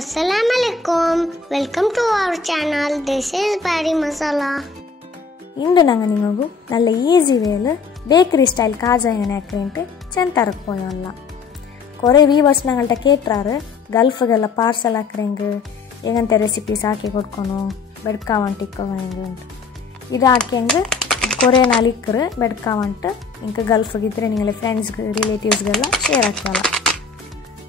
Assalamu alaikum. Welcome to our channel. This is Bari Masala. ಇಂದು ನಂಗೆ ನಿಮಗೂ നല്ല ಈಸಿ Velu bakery style Khaja ಎಣ್ಣೆ ಹಾಕ್ರಿಂಟು ಚೆಂತರಕ್ಕೆ போயಲ್ಲ കുറേ வீவர்ஸ் ഞങ്ങളുടെ കേട്ടാറ് ഗൾഫിಗೆಲ್ಲ ಪಾರ್ಸಲ್ ಹಾಕ್ರಿಂಗ್ ಹೆಂಗಂತೆ ರೆಸಿಪೀಸ್ ಹಾಕಿ ಕೊಡ್ಕೊನು ಬೆಡ್ಕಾವಂಟು ಇಕ್ಕೋವಂಗೆ ಇದು ಹಾಕ್ಯಂಗೆ കുറേ ನಾಳಿಕ್ಕರು ಬೆಡ್ಕಾವಂಟು ಇಂಕ ಗಲ್ಫಿಗಿದ್ರೆ ನಿಂಗೆ ಫ್ರೆಂಡ್ಸ್ಗೆ ರಿಲೇಟಿವ್ಸ್ಗೆಲ್ಲ ಶೇರ್ ಹಾಕಲ್ಲ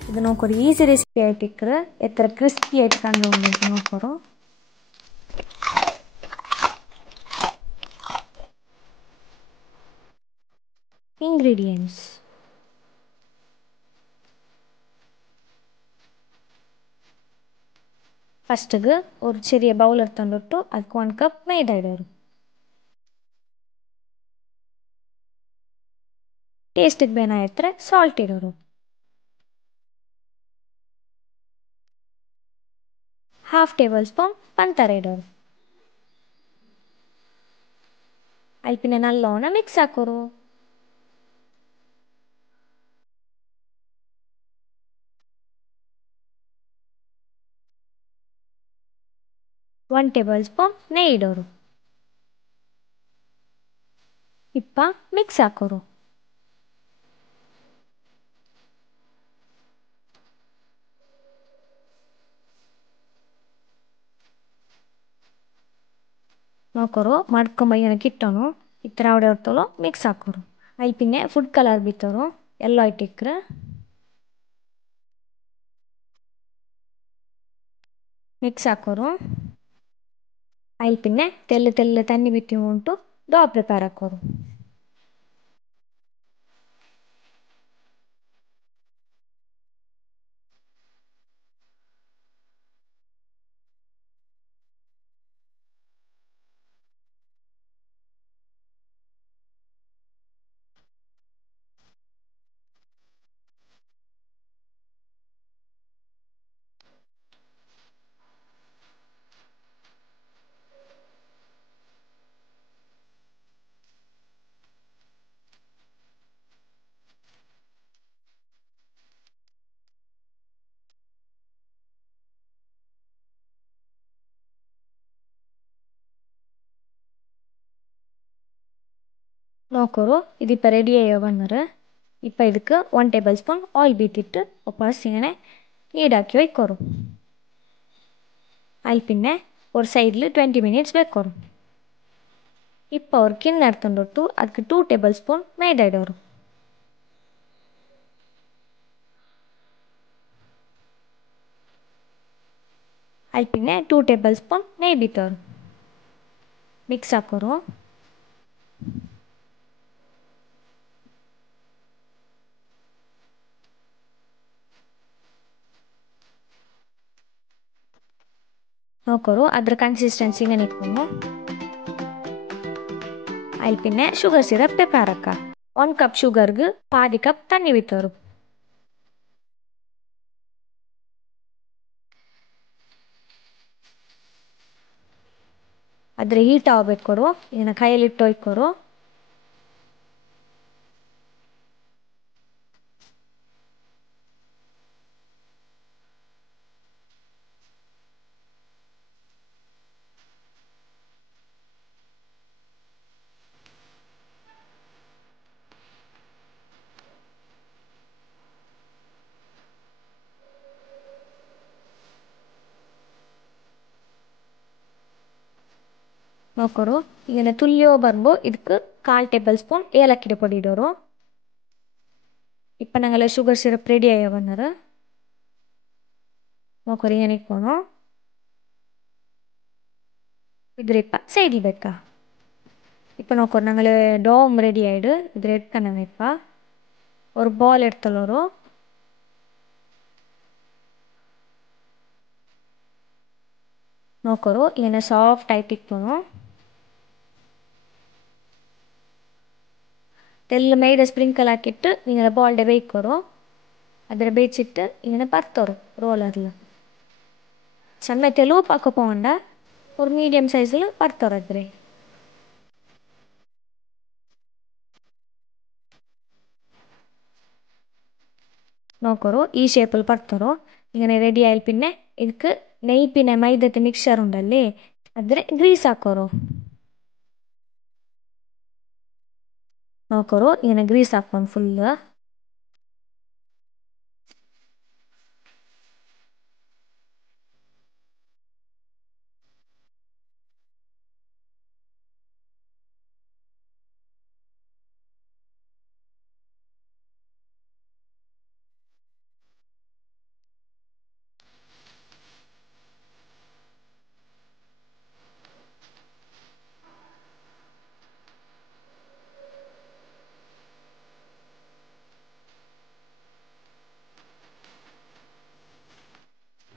ಇದು ನೋಡ್ಕೊರಿ ಈಸಿ ರೆಸಿಪಿ ಆಯ್ತು ಇಕ್ಕರೆ ಎತ್ತರ ಕ್ರಿಸ್ಪಿ ಆಯ್ತು ಕಂಡು ಹೋಗ್ಬೇಕು ನೋಡ್ಕೊರು ingredients first ஒரு சிறிய பவுல் எடுத்துட்டு அதுக்கு 1 கப் மைதா இடுறோம் ಟೇಸ್ಟಿಗೆ ಬೇನಾಯತ್ರ ಸಾಲ್ಟ್ ಇಡೋರು ಹಾಫ್ ಟೇಬಲ್ ಸ್ಪೂನ್ ಪಂತರ ಇಡೋರು ಅಲ್ಪಿನ ನಲ್ಲೋಣ ಮಿಕ್ಸ್ ಹಾಕೋರು ಒನ್ ಟೇಬಲ್ ಸ್ಪೂನ್ ನೆಯ್ಯಿ ಇಡೋರು ಇಪ್ಪ ಮಿಕ್ಸ್ ಹಾಕೋರು ನೋಕೋರು ಮಾಡ್ಕೊಂಬಯ್ಯನಕ್ಕೆ ಇಟ್ಟನು ಇತ್ತರ ಅವಡೆ ಹೊರ್ತಲು ಮಿಕ್ಸ್ ಹಾಕೋರು ಅಲ್ಲಿ ಪಿನ್ನೆ ಫುಡ್ ಕಲರ್ ಬಿತ್ತರು ಎಲ್ಲೋ ಇಟ್ಟಿಕ್ರೆ ಮಿಕ್ಸ್ ಹಾಕೋರು ಅಲ್ಲಿ ಪಿನ್ನೆ ತೆಲ್ಲು ತೆಲ್ಲು ತಣ್ಣಿ ಬಿತ್ತಿ ಉಂಟು ಡೋ ಪ್ರಿಪೇರ್ ಹಾಕೋರು ನೋಕೋರು ಇದಿಪ್ಪ ರೆಡಿ ಆಯ್ಯೋ ಬಣ್ಣರು ಇಪ್ಪ ಇದಕ್ಕೆ 1 ಟೇಬಲ್ ಸ್ಪೂನ್ ಆಯಿಲ್ ಬೀತಿಟ್ಟು ವಾಪಸ್ ಇങ്ങനെ ನೀಡಾಕಿ ಒಯ್ಕೋರು ಅಲ್ಲಿ ಪಿನ್ನೆ ஒரு சைடில் 20 மினிட்ஸ் வைக்கணும் இப்போ ஒரு கிண்ணம் எடுத்துட்டு அதுக்கு 2 டேபிள் ஸ்பூன் மைதா இடுறோம் ಅಲ್ಲಿ ಪಿನ್ನೆ 2 ಟೇಬಲ್ ಸ್ಪೂನ್ ನೆಯ್ಯಿ ಬಿತ್ತೋರು ಮಿಕ್ಸ್ ಹಾಕೋರು നോക്കൂ അದ್ರ കൺസിസ്റ്റൻസി ഇങ്ങനെ ഇരിക്കുന്നു അതിൽ പിന്നെ ഷുഗർ സിറപ്പ് പ്രിപ്പയർ ആക്കാം 1 കപ്പ് ഷുഗർക്ക് പാതി കപ്പ് തണ്ണി ಬಿತ್ತೋರು ಅದ್ರ ಹೀಟ್ ಆಗಬೇಕು ಇದನ್ನ ಕೈಯಲ್ಲಿ ಇಟ್ಟು ಒಯ್ಕೋರು നോക്കൂ ഇങ്ങനെ തുല്യോ വരുമ്പോൾ ಇದಕ್ಕೆ 1/4 ടേബിൾ സ്പൂൺ ഏലക്കിയുടെ പൊടി ഇടೋರು ഇപ്പം ഞങ്ങൾ ഷുഗർ സിറപ്പ് ರೆಡಿ ആയോ വന്നത് നോക്കൂ ഇങ്ങനെ ഇരിക്കുന്നു ഇದ್ರಿಪ್ಪ ಸೈಡಿಗೆ ಬೇಕಾ ഇപ്പം നോക്കൂ ഞങ്ങൾ ഡോം ರೆಡಿ ആയിട്ട് ഇದ್ರ എടുക്കണം ഇപ്പ ഒരു ബോൾ എടുത്തലോರು നോക്കൂ ഇങ്ങനെ ಸಾಫ್ಟ್ ಆയിട്ട് ಇಕ್ಕೋನು ತೆಲ್ಲು ಮೈದಾ ಸ್ಪ್ರಿಂಕಲ್ ಹಾಕಿಟ್ಟು ഇങ്ങനെ ബോൾടെ ಬೇಯ್ಕೋರು ಅದರ ಬೇಯಿಸಿಟ್ಟು ഇങ്ങനെ പരത്തോರು ರೋಲರ್ಲು ಸಣ್ಣತೆಲು ಉಪ್ಪು ಹಾಕೋಪೋಂಡ ഒരു മീഡിയം സൈസിൽ പരത്തോರು ಅದ್ರೆ ನೋಕೋರು ಈ ಶೇಪಲ್ಲಿ ಪರ್ತಾರೋ ഇങ്ങനെ റെഡി ആയാൽ പിന്നെ ಇದಕ್ಕೆ നെയ് പിന്നെ മൈദത്തെ മിക്സർ ഉണ്ടല്ലേ അതിൽ ಗ್ರೀಸ್ ಹಾಕೋರು നോക്കറു ഇങ്ങനെ ಗ್ರೀಸ್ ಹಾಕೊಂಡು ಫುಲ್ಲು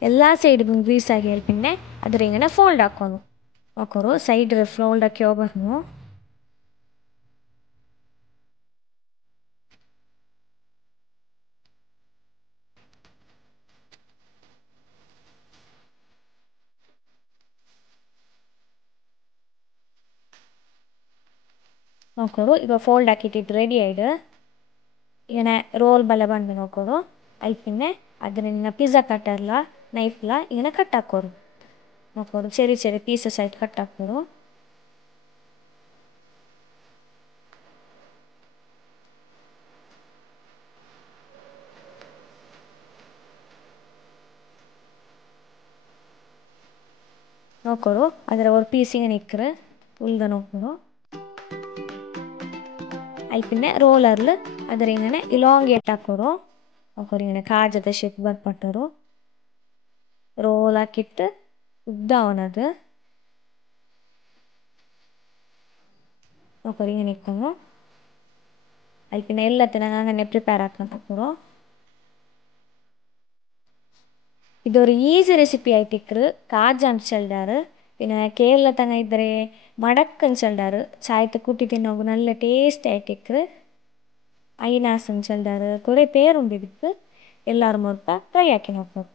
എല്ലാ സൈഡിലും ಗ್ರೀಸ್ ಆಗಿಯಾൽ പിന്നെ അതിലിങ്ങനെ ഫോൾഡ് ആക്കുന്നു നോക്കറു സൈഡിൽ ഫോൾഡ് ആക്കി ಹೋಗ್ಬಾರ್ದು നോക്കറു ಈಗ ಫೋಲ್ಡ್ ಹಾಕಿಟ್ಟಿದ್ದು ರೆಡಿ ಆಯ್ಡು ഇങ്ങനെ റോൾ ബല ಬಂದು നോക്കറു അതിൽ പിന്നെ അതിന് പിസ്സ കട്ടർല നൈഫ്ല ഇങ്ങനെ കട്ടാക്കോರು നോക്കറു ചെറിയ ചെറിയ പീസಸ್ ആയിട്ട് കട്ടാക്കോರು നോക്കറു ಅದರ ഒരു പീസ് ഇങ്ങനെ ഇക്കറ് ഉള്ളുത നോക്കറു അതിൽ പിന്നെ റോളറിൽ അതിലിങ്ങനെ ഇലോಂಗೇಟ್ ಹಾಕೋರು നോക്കറു ഇങ്ങനെ കാജದ ಶೇಪ್ ಬರ್ಪಟ್ಟರು ರೋಲ್ ಹಾಕಿಟ್ಟು ಉದ್ದ ಅವನದು നോക്കറു ഇങ്ങനെ ഇക്കുന്നു അതിൽ പിന്നെ എല്ലാത്തിനും അങ്ങനെ പ്രിപ്പയർ ആക്കാൻ നോക്കറു ഇതൊരു ഈസി റെസിപ്പി ആയിട്ട് ഇക്കറ് കാജ ಅಂತ ചെല്ലാറ് പിന്നെ കേരള തങ്ങ ഇದ್ರೆ മടക്ക് ಅಂತ ചെല്ലാറ് ചായത്തെ കൂട്ടി തിന്നോಗು നല്ല ടേസ്റ്റ് ആയിട്ട് ഇക്കറ് ಐನಾಸ್ ಅಂತ ചെല്ലാറ് കുറേ പേരുണ്ട് ಇದಕ್ಕೆ എല്ലാവരും ഒരിക്ക ഫ്രൈ ആക്കി നോക്കണം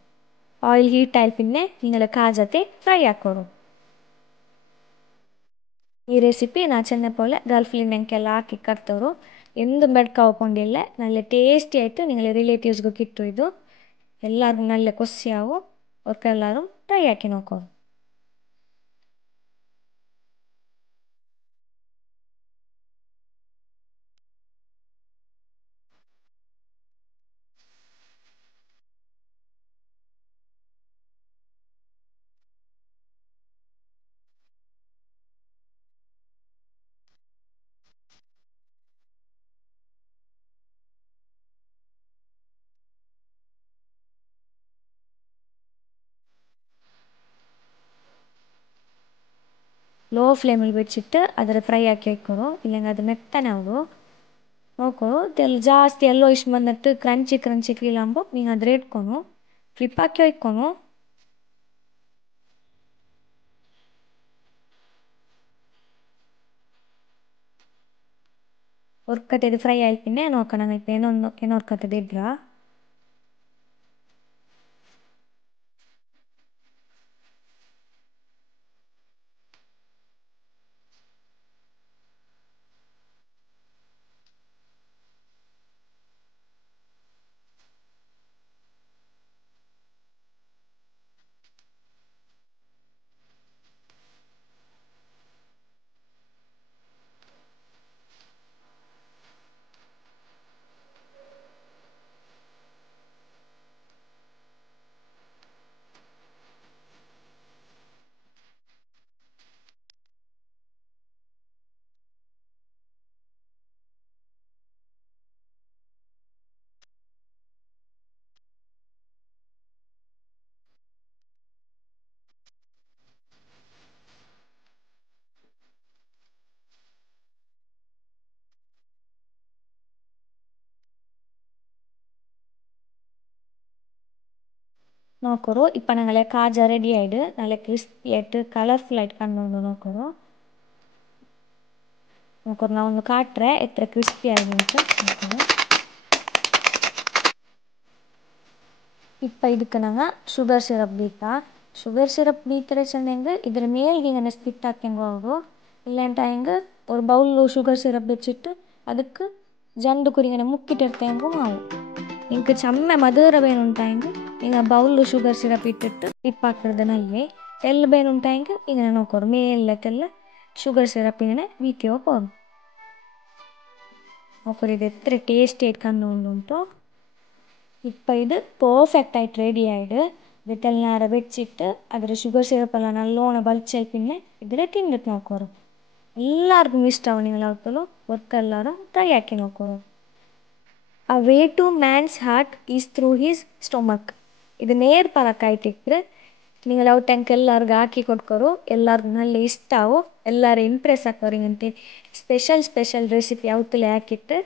ഓയിൽ ഹീറ്റ് ആയാൽ പിന്നെ നിങ്ങൾ കാജത്തെ ഫ്രൈ ആക്കോളൂ ഈ റെസിപ്പി ഞാൻ ചെന്ന പോലെ ഗൾഫിൽ നിന്നെല്ലാം ಹಾಕಿ ಕರ್ತವರು ಎಂದು ಬೆಡ್ಕಾಕೊಂಡಿಲ್ಲ നല്ല ടേസ്റ്റി ആയിട്ട് നിങ്ങൾ റിലേറ്റീവ്സ്ಗೆ കിട്ടും ಇದು എല്ലാവർക്കും നല്ല കൊസ്സിയാവും അവർക്ക് എല്ലാവരും ട്രൈ ആക്കി നോക്കണം ಲೋ ಫ್ಲೇಮಲ್ಲಿ വെച്ചിട്ട് ಅದರ ಫ್ರೈ ಆಕಿ വെക്കണം ഇല്ലെങ്കിൽ അത് മെത്തനാവും നോക്കൂ ಜಾಸ್ತಿ ಎಲ್ಲೋ ಇಷ್ಟು ಬಂದಿട്ട് ಕ್ರಂಚಿ ಕ್ರಂಚಿ ಫೀಲ್ ಆകുമ്പോൾ ನೀವು ಅದ್ರ ಇಟ್ಕೊಂಡು ಫ್ಲಿಪ್ ಹಾಕಿ ಒಯ್ಕೊಂಡು ಒರ್ಕತ್ತದು ಫ್ರೈ ಆಯ್ತು പിന്നെ നോക്കണം ഇപ്പം ಏನೊರ್ಕತ್ತದು ಇದ್ರ നോക്കൂ ഇപ്പം ഞങ്ങളെ കാജ റെഡി ആയിട്ട് നല്ല ക്രിസ്പി ആയിട്ട് കളർഫുൾ ആയിട്ട് കണ്ടുകൊണ്ട് നോക്കൂ ഞാൻ ഒന്ന് കാട്ടറേ എത്ര ക്രിസ്പി ആയിട്ട് നോക്കൂ ഇപ്പം ಇದಕ್ಕೆ ನಂಗೆ ಶುಗರ್ ಸಿರಪ್ ಬೇಕಾ ಶುಗರ್ ಸಿರಪ್ ಬೀತಾರೆ ಚೆಂದಂಗೆ ಇದ್ರ ಮೇಲ್ಗೆ ಇങ്ങനെ ಸ್ಪಿಟ್ ಹಾಕ್ಯಂಗೆ ಹೋಗು ಇಲ್ಲಾಂಟ ಹೆಂಗೆ ஒரு பவுல் ಶುಗರ್ ಸಿರಪ್ വെച്ചിട്ട് ಅದಕ್ಕೆ ಜಂಡು ಕುರಿ ಇങ്ങനെ ಮುಕ್ಕಿಟ್ಟಿರ್ತೇಂಗು ಮಾವು നിങ്ങൾക്ക് ചമ്മ മധുര വേണുണ്ടായെങ്കിൽ നിങ്ങൾ ബൗളിൽ ഷുഗർ സിറപ്പ് ഇട്ടിട്ട് ടിപ്പാക്കുന്നത് നല്ലേ. തെല്ല് ಬೇನುಂಟಾയെങ്കിൽ ഇങ്ങനെ നോക്കൂ മേലെത്തെಲ್ಲ ഷുഗർ സിറപ്പ് ഇങ്ങനെ വീട്ടിയോ പോകും. നോക്കൂ ഇത് എത്ര ടേസ്റ്റി ആയിട്ട് കണ്ടുകൊണ്ടുಂಟು. ഇപ്പം ഇത് പെർഫെക്റ്റായിട്ട് റെഡി ആയിട്ട് ഇതെല്ലാം വെച്ചിട്ട് ಅದರ ഷുഗർ സിറപ്പെಲ್ಲ നല്ലോണം ಬಲ್ಚಾയി പിന്നെ ഇതിൽ ತಿಂದಿട്ട് നോക്കൂ. എല്ലാവർക്കും ഇഷ്ടമാവും. നിങ്ങൾ അവർക്ക് ഒക്കെല്ലാവരും ട്രೈ ആക്കി നോക്കൂ. A way to man's heart is through his stomach. ಇದು ನೇರ್ ಪರಕಾಯ್ತಿಕ್ರೆ നിങ്ങൾ ಔಟಂಗೆ ಎಲ್ಲರಿಗೂ ಹಾಕಿ ಕೊಡ್ಕೊರು. ಎಲ್ಲರಿಗೂ നല്ല ಇಷ್ಟವು, ಎಲ್ಲರೂ ಇಂಪ್ರೆಸ್ ಆಕೋರು. ಇಂಗಂತೆ ಸ್ಪೆಷಲ್ ರೆಸಿಪಿ ಅವತ್ತಲೇ ಹಾಕಿಟ್ಟು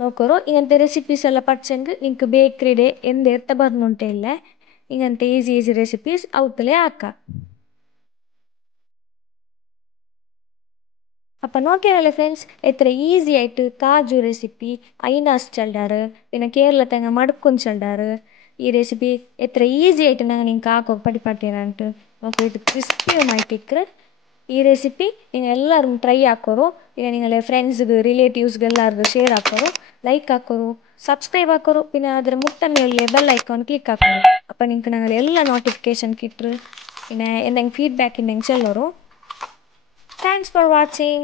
ನೋಕೋರು. ಇಂಗಂತೆ ರೆಸಿಪೀಸ್ ಎಲ್ಲ ಪಡ್ಸಂಗೆ ನಿಂಗೆ ಬೇಕ್ರಿ ಡೇ ಎಂದ ಎತ್ತ ಬರ್ನುಂಟೆ ಇಲ್ಲ. ಇಂಗಂತೆ ಈಸಿ ರೆಸಿಪೀಸ್ ಅವತ್ತಲೇ ಹಾಕ. അപ്പം നോക്കിയാലേ ഫ്രണ്ട്സ് എത്ര ഈസി ആയിട്ട് കാജു റെസിപ്പി അയിനാസ് ചൊല്ലാറ് പിന്നെ കേരളത്തങ്ങ മടുക്കും ചൊല്ലാറ്. ഈ റെസിപ്പി എത്ര ഈസി ആയിട്ട് ഞങ്ങൾ നിങ്ങൾക്ക് ആക്കോ പടിപ്പാട്ടിರಂಟು. നോക്കൂ ഇത് ക്രിസ്പിയുമായിട്ടിಕ್ಕರೆ ഈ റെസിപ്പി നിങ്ങൾ എല്ലാവരും ട്രೈ ആക്കോರು. പിന്നെ നിങ്ങളെ ഫ്ರೆಂಡ್ಸ್ಗೆ ರಿಲೇಟಿವ್ಸ್ಗೆ ಎಲ್ಲರಿಗೂ ಶೇರ್ ಹಾಕೋರು, ಲೈಕ್ ಹಾಕೋರು, ಸಬ್ಸ್ಕ್ರೈಬ್ ಹಾಕೋರು. പിന്നെ ಅದರ മുട്ടന്നെയുള്ള ಬೆಲ್ ಐಕಾನ್ ಕ್ಲಿಕ್ ಹಾಕೋರು. അപ്പം നിങ്ങൾക്ക് ഞങ്ങൾ ಎಲ್ಲ നോട്ടിഫിക്കേഷൻ കിട്ടും. പിന്നെ എന്തെങ്കിലും ഫീഡ്ബാക്ക് ഉണ്ടെങ്കിൽ ചൊല്ലോರು. Thanks for watching.